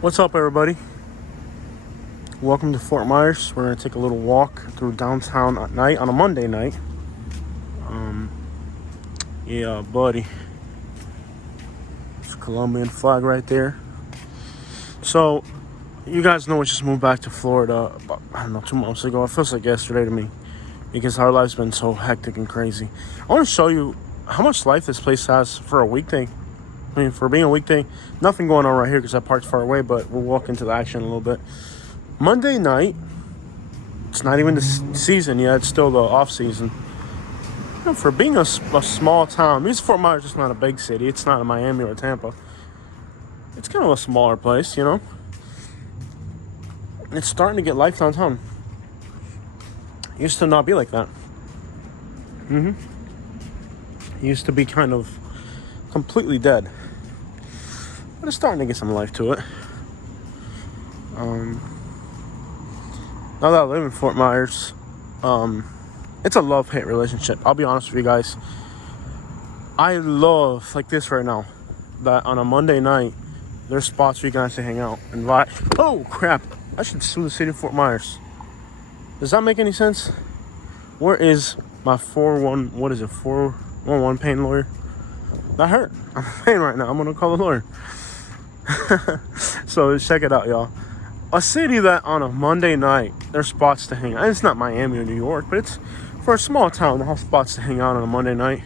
What's up, everybody? Welcome to Fort Myers. We're gonna take a little walk through downtown at night on a Monday night. Yeah, buddy. It's a Colombian flag right there. So, you guys know we just moved back to Florida about, I don't know, 2 months ago. It feels like yesterday to me because our life's been so hectic and crazy. I want to show you how much life this place has for a weekday. I mean, for being a weekday, nothing going on right here because I parked far away, but we'll walk into the action a little bit. Monday night, it's not even the season yet, it's still the off season. You know, for being a small town, because Fort Myers is not a big city, it's not Miami or Tampa. It's kind of a smaller place, you know. It's starting to get life downtown. It used to not be like that. It used to be kind of completely dead. But it's starting to get some life to it. Now that I live in Fort Myers, it's a love-hate relationship. I'll be honest with you guys. I love, like this right now, that on a Monday night, there's spots where you can actually hang out and vibe. Oh, crap. I should sue the city of Fort Myers. Does that make any sense? Where is my 411 paying lawyer? That hurt. I'm paying right now. I'm going to call the lawyer. So check it out, y'all. A city that on a Monday night, there's spots to hang out. And it's not Miami or New York, but it's for a small town to have spots to hang out on a Monday night.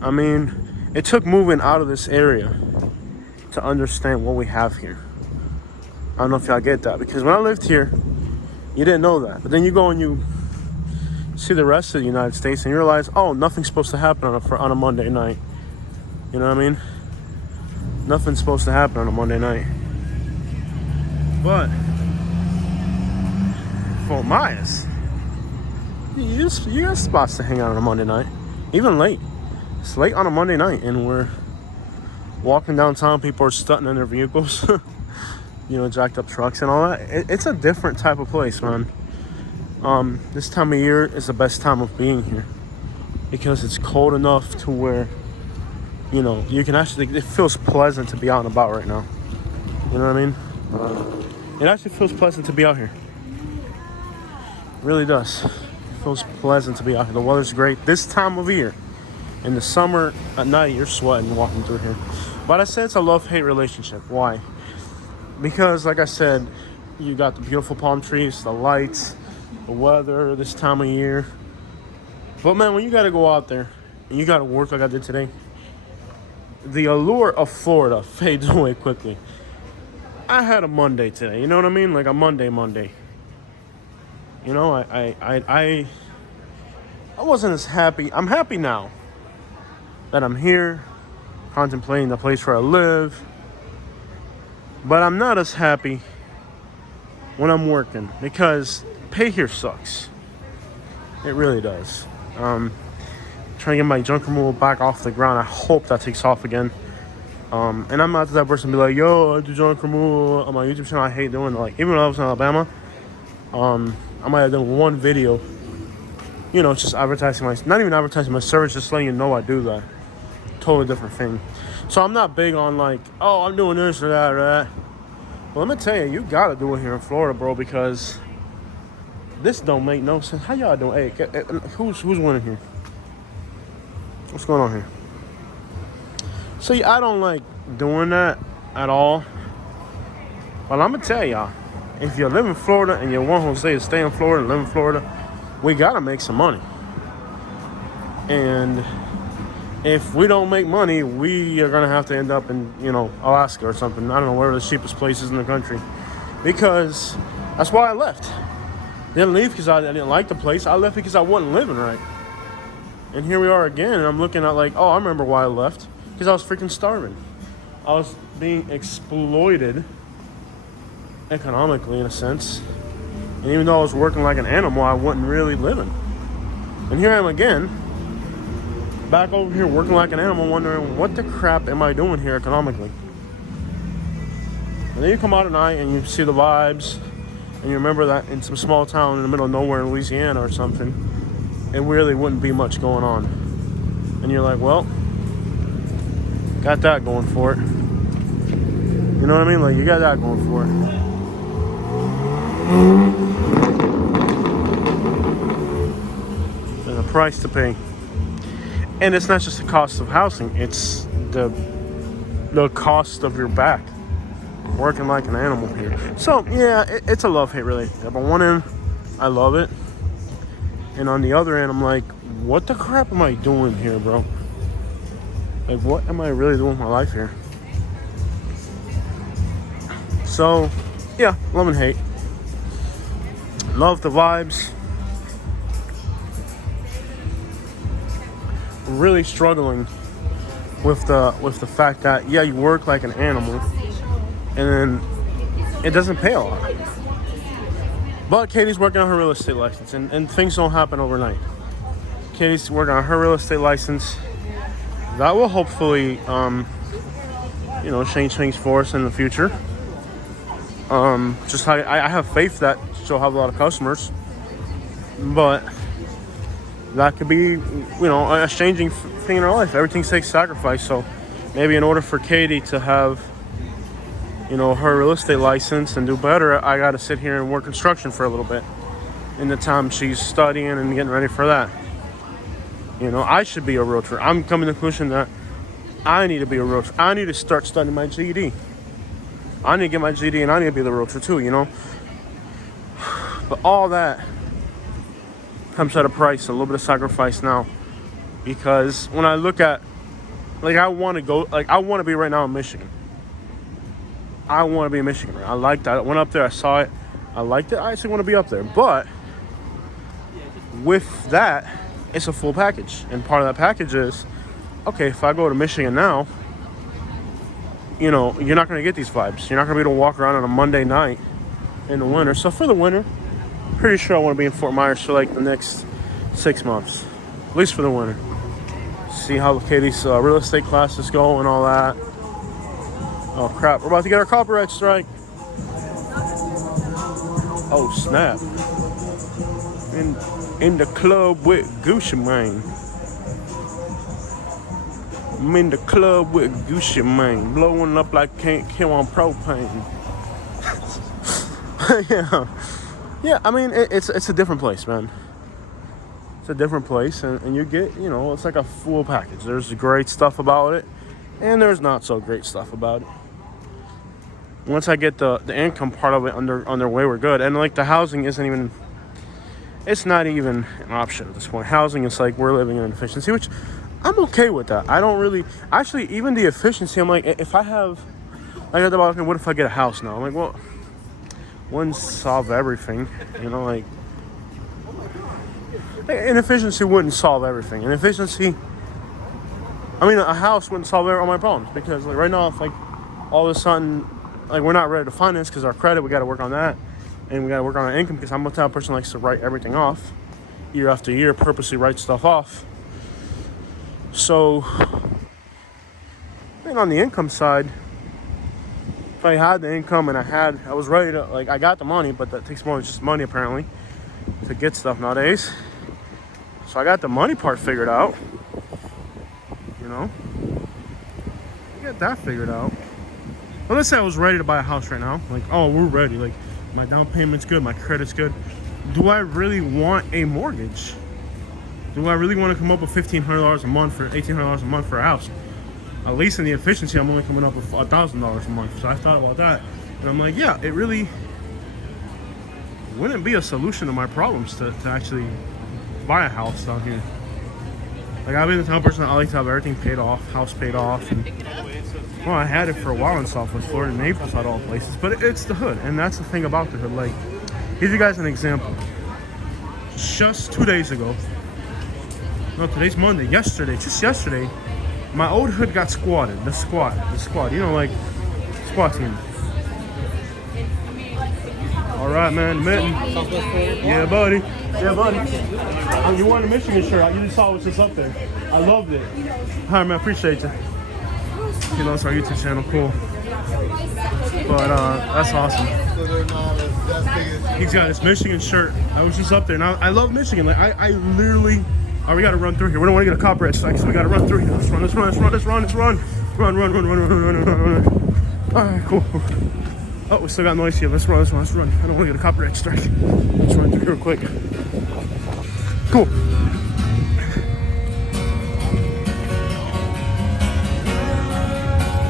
I mean, it took moving out of this area to understand what we have here. I don't know if y'all get that, because when I lived here, you didn't know that. But then you go and you see the rest of the United States and you realize, oh, nothing's supposed to happen on a Monday night. You know what I mean? Nothing's supposed to happen on a Monday night. But Fort Myers, you got spots to hang out on a Monday night, even late. It's late on a Monday night, and we're walking downtown. People are stunting in their vehicles, you know, jacked up trucks and all that. It's a different type of place, man. This time of year is the best time of being here because it's cold enough to where, you know, you can actually, it feels pleasant to be out and about right now. You know what I mean? It actually feels pleasant to be out here. It really does. It feels pleasant to be out here. The weather's great this time of year. In the summer, at night, you're sweating walking through here. But I said it's a love-hate relationship. Why? Because, like I said, you got the beautiful palm trees, the lights, the weather this time of year. But, man, when you got to go out there and you got to work like I did today, the allure of Florida fades away quickly. I had a Monday today, you know what I mean? Like a Monday. You know, I wasn't as happy. I'm happy now that I'm here, contemplating the place where I live. But I'm not as happy when I'm working because pay here sucks. It really does. Trying to get my junk removal back off the ground. I hope that takes off again. And I'm not that person to be like, yo, I do junk removal on my YouTube channel. I hate doing it. Like, even when I was in Alabama, I might have done one video, you know, just advertising not even advertising my service, just letting you know I do that. Totally different thing. So I'm not big on like, oh, I'm doing this or that or that. But let me tell you, you gotta do it here in Florida, bro, because this don't make no sense. How y'all doing? Hey, who's winning here? What's going on here? See, I don't like doing that at all. But I'm gonna tell y'all, if you live in Florida and you want Jose to stay in Florida and live in Florida, we gotta make some money. And if we don't make money, we are gonna have to end up in, you know, Alaska or something. I don't know, where the cheapest places in the country. Because that's why I left. Didn't leave because I didn't like the place. I left because I wasn't living right. And here we are again, and I'm looking at like, oh, I remember why I left. Because I was freaking starving. I was being exploited economically, in a sense. And even though I was working like an animal, I wasn't really living. And here I am again, back over here working like an animal, wondering what the crap am I doing here economically. And then you come out at night and you see the vibes, and you remember that in some small town in the middle of nowhere in Louisiana or something, it really wouldn't be much going on. And you're like, well, got that going for it. You know what I mean? Like, you got that going for it. There's a price to pay. And it's not just the cost of housing, it's the cost of your back. Working like an animal here. So, yeah, it's a love-hate relationship. On one end, I love it. And on the other end, I'm like, what the crap am I doing here, bro? Like, what am I really doing with my life here? So, yeah, love and hate. Love the vibes. Really struggling with the fact that, yeah, you work like an animal, and then it doesn't pay a lot. But Katie's working on her real estate license, and things don't happen overnight. Katie's working on her real estate license. That will hopefully, change things for us in the future. Just I have faith that she'll have a lot of customers, but that could be, a changing thing in her life. Everything takes sacrifice. So maybe in order for Katie to have, her real estate license and do better, I got to sit here and work construction for a little bit in the time she's studying and getting ready for that. I should be a realtor. I'm coming to the conclusion that I need to be a realtor. I need to start studying my GED. I need to get my GED, and I need to be the realtor too, But all that comes at a price, a little bit of sacrifice now. Because when I look at, I want to be right now in Michigan. I want to be in Michigan. I liked that. I went up there. I saw it. I liked it. I actually want to be up there. But with that, it's a full package. And part of that package is, okay, if I go to Michigan now, you're not going to get these vibes. You're not going to be able to walk around on a Monday night in the winter. So for the winter, pretty sure I want to be in Fort Myers for the next 6 months. At least for the winter. See how Katie's real estate classes go and all that. Oh crap, we're about to get our copyright strike. Oh snap. In the club with Gucci Mane. I'm in the club with Gucci Mane. Blowing up like Kim on propane. Yeah, I mean, it's a different place, man. It's a different place, and you get, it's like a full package. There's great stuff about it, and there's not so great stuff about it. Once I get the income part of it under way, we're good. And the housing it's not even an option at this point. Housing is we're living in efficiency, which I'm okay with that. I don't really, actually, even the efficiency, I'm like, if I have, I got about, what if I get a house now? I'm like, well, wouldn't solve everything, inefficiency wouldn't solve everything. Inefficiency, a house wouldn't solve all my problems, because right now, if all of a sudden, we're not ready to finance because our credit, we got to work on that, and we got to work on our income, because I'm the type of person who likes to write everything off year after year, purposely write stuff off. So, and on the income side, if I had the income and I was ready to, I got the money, but that takes more than just money apparently to get stuff nowadays. So I got the money part figured out, get that figured out. Well, let's say I was ready to buy a house right now. We're ready. My down payment's good, my credit's good. Do I really want a mortgage? Do I really want to come up with $1,500 a month for $1,800 a month for a house? At least in the efficiency, I'm only coming up with $1,000 a month. So I thought about that, and I'm like, yeah, it really wouldn't be a solution to my problems to actually buy a house down here. I've been the type of person that I like to have everything paid off, house paid off. And, well, I had it for a while in Southwest Florida, Naples, out all places, but it's the hood, and that's the thing about the hood. Give you guys an example. Just 2 days ago, no, today's Monday. Just yesterday, my old hood got squatted. The squad, squat team. All right, man, Mitten. Yeah, buddy. You won the Michigan shirt. You just saw it was just up there. I loved it. All right, man, appreciate you. It's our YouTube channel, cool. But that's awesome. He's got his Michigan shirt. I was just up there. Now I love Michigan. I literally. Oh, we gotta run through here. We don't want to get a copyright strike, so we gotta run through here. Let's run. Run. Alright, cool. Oh, we still got noise here. Let's run. I don't want to get a copyright strike. Let's run through here real quick. Cool.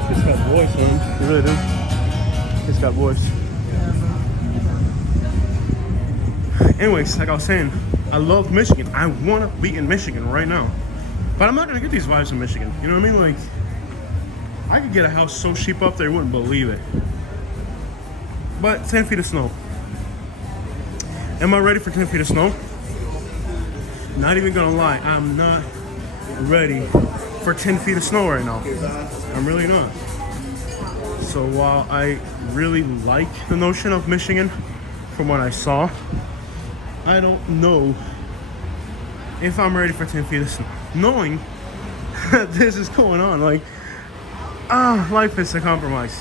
It's got voice, man. You really do. It's got voice. Anyways, like I was saying, I love Michigan. I want to be in Michigan right now. But I'm not going to get these vibes in Michigan. You know what I mean? Like, I could get a house so cheap up there, you wouldn't believe it. But 10 feet of snow. Am I ready for 10 feet of snow? Not even gonna lie, I'm not ready for 10 feet of snow right now. I'm really not. So while I really like the notion of Michigan from what I saw, I don't know if I'm ready for 10 feet of snow. Knowing that this is going on, like, life is a compromise.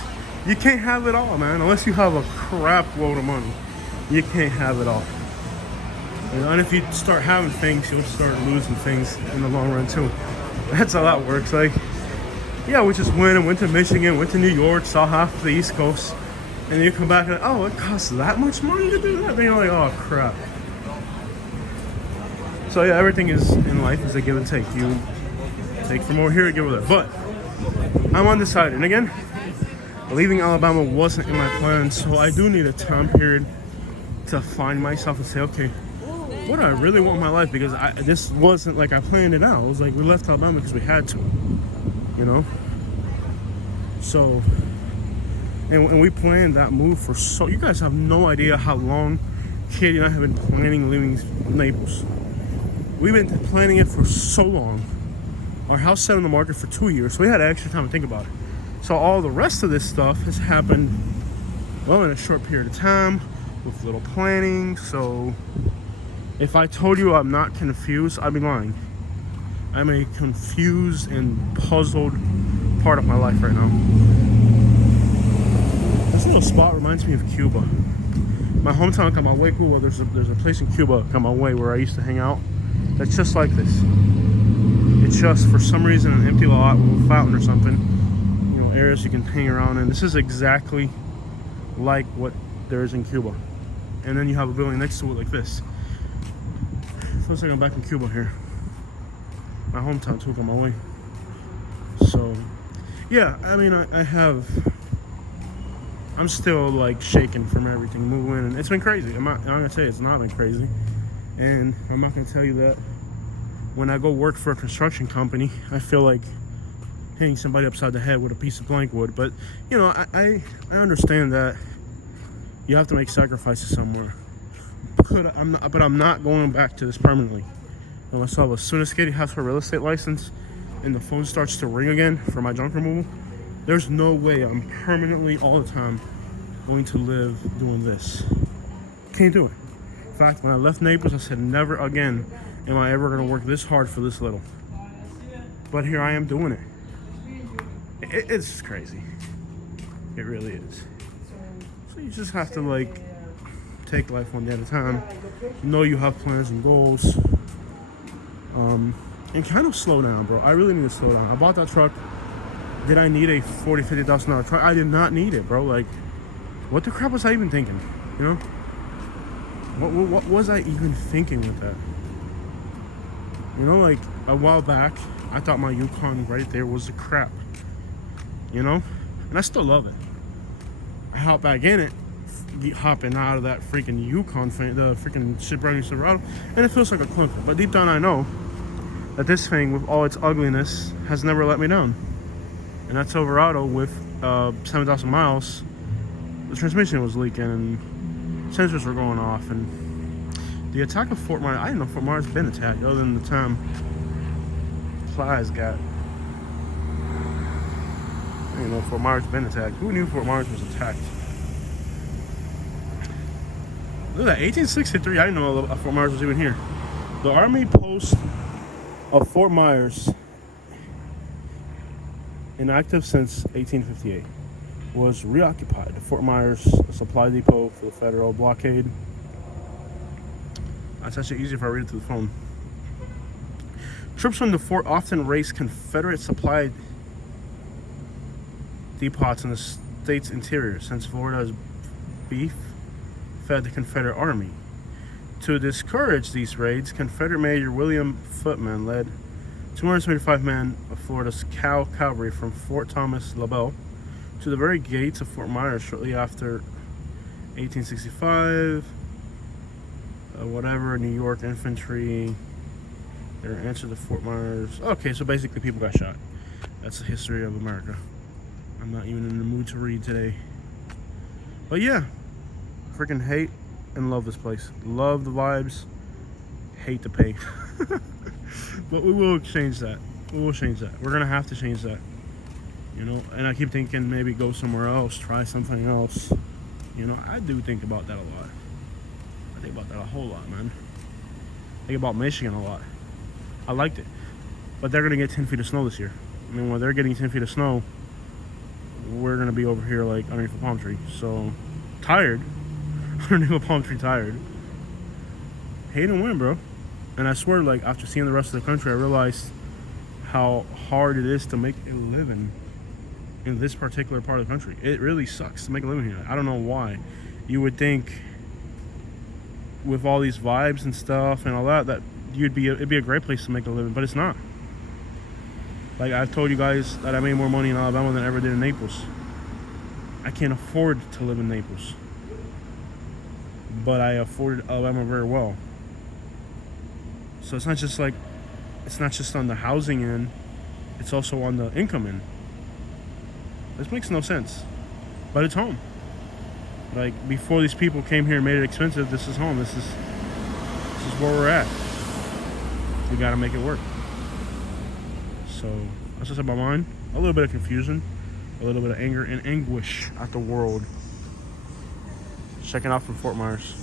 You can't have it all, man. Unless you have a crap load of money, you can't have it all. You know, and if you start having things, you'll start losing things in the long run too. That's how that works. Like, yeah, we just went to Michigan, went to New York, saw half of the East Coast, and then you come back and, oh, it costs that much money to do that? Then you're like, oh, crap. So yeah, everything is in life is a give and take. You take from over here, give over there. But I'm undecided. And again, leaving Alabama wasn't in my plan, so I do need a time period to find myself and say, okay, what do I really want in my life? Because this wasn't like I planned it out. It was like we left Alabama because we had to, you know? So, and we planned that move for so, you guys have no idea how long Katie and I have been planning leaving Naples. We've been planning it for so long. Our house sat on the market for 2 years, so we had extra time to think about it. So all the rest of this stuff has happened, well, in a short period of time with little planning. So if I told you I'm not confused, I'd be lying. I'm a confused and puzzled part of my life right now. This little spot reminds me of Cuba. My hometown, Camagüey, there's a place in Cuba, Camagüey, where I used to hang out. That's just like this. It's just, for some reason, an empty lot with a fountain or something. Areas you can hang around in. This is exactly like what there is in Cuba. And then you have a building next to it like this. Feels like I'm back in Cuba here. My hometown too, on my way. So yeah, I mean, I'm still like shaking from everything moving, and it's been crazy. I'm not gonna say it's not been crazy, and I'm not gonna tell you that when I go work for a construction company, I feel like hitting somebody upside the head with a piece of plank wood. But you know, I understand that you have to make sacrifices somewhere. But I'm not going back to this permanently. And myself, as soon as Katie has her real estate license and the phone starts to ring again for my junk removal, there's no way I'm permanently all the time going to live doing this. Can't do it. In fact, when I left Naples, I said never again am I ever going to work this hard for this little. But here I am doing it. It's just crazy. It really is. So you just have to like take life one day at a time. Know you have plans and goals. And kind of slow down, bro. I really need to slow down. I bought that truck. Did I need a $40,000, $50,000 truck? I did not need it, bro. Like, what the crap was I even thinking? You know? What was I even thinking with that? You know, like a while back, I thought my Yukon right there was the crap. You know? And I still love it. I hop back in it, hopping out of that freaking Yukon thing, the freaking shit brand new Silverado, and it feels like a clunker. But deep down, I know that this thing, with all its ugliness, has never let me down. And that Silverado with 7,000 miles, the transmission was leaking and sensors were going off. And the attack of Fort Myers, I didn't know Fort Myers had been attacked other than the time Flies got. I didn't know Fort Myers had been attacked. Who knew Fort Myers was attacked? Look at that, 1863. I didn't know Fort Myers was even here. The Army post of Fort Myers, inactive since 1858, was reoccupied. Fort Myers, a supply depot for the federal blockade. That's actually easier if I read it through the phone. Troops from the fort often raised Confederate supply depots in the States interior, since Florida has beef fed the Confederate Army. To discourage these raids, Confederate Major William Footman led 275 men of Florida's cavalry from Fort Thomas LaBelle to the very gates of Fort Myers shortly after 1865. Whatever, New York infantry, their answer to Fort Myers. Okay, so basically people got shot. That's the history of America. I'm not even in the mood to read today. But yeah, freaking hate and love this place. Love the vibes, hate the pay. But we will change that. We will change that. We're gonna have to change that. You know, and I keep thinking maybe go somewhere else, try something else. You know, I do think about that a lot. I think about that a whole lot, man. I think about Michigan a lot. I liked it. But they're gonna get 10 feet of snow this year. I mean, when they're getting 10 feet of snow, we're gonna be over here like underneath a palm tree. So, tired. Underneath a palm tree, tired. Hate and win, bro. And I swear, like, after seeing the rest of the country, I realized how hard it is to make a living in this particular part of the country. It really sucks to make a living here. I don't know why. You would think with all these vibes and stuff and all that, that it'd be a great place to make a living, but it's not. Like, I've told you guys that I made more money in Alabama than I ever did in Naples. I can't afford to live in Naples, but I afforded Alabama very well. So it's not just on the housing end, it's also on the income end. This makes no sense, but it's home. Like, before these people came here and made it expensive, this is home. This is where we're at. We gotta make it work. So that's just on my mind. A little bit of confusion, a little bit of anger and anguish at the world. Checking out from Fort Myers.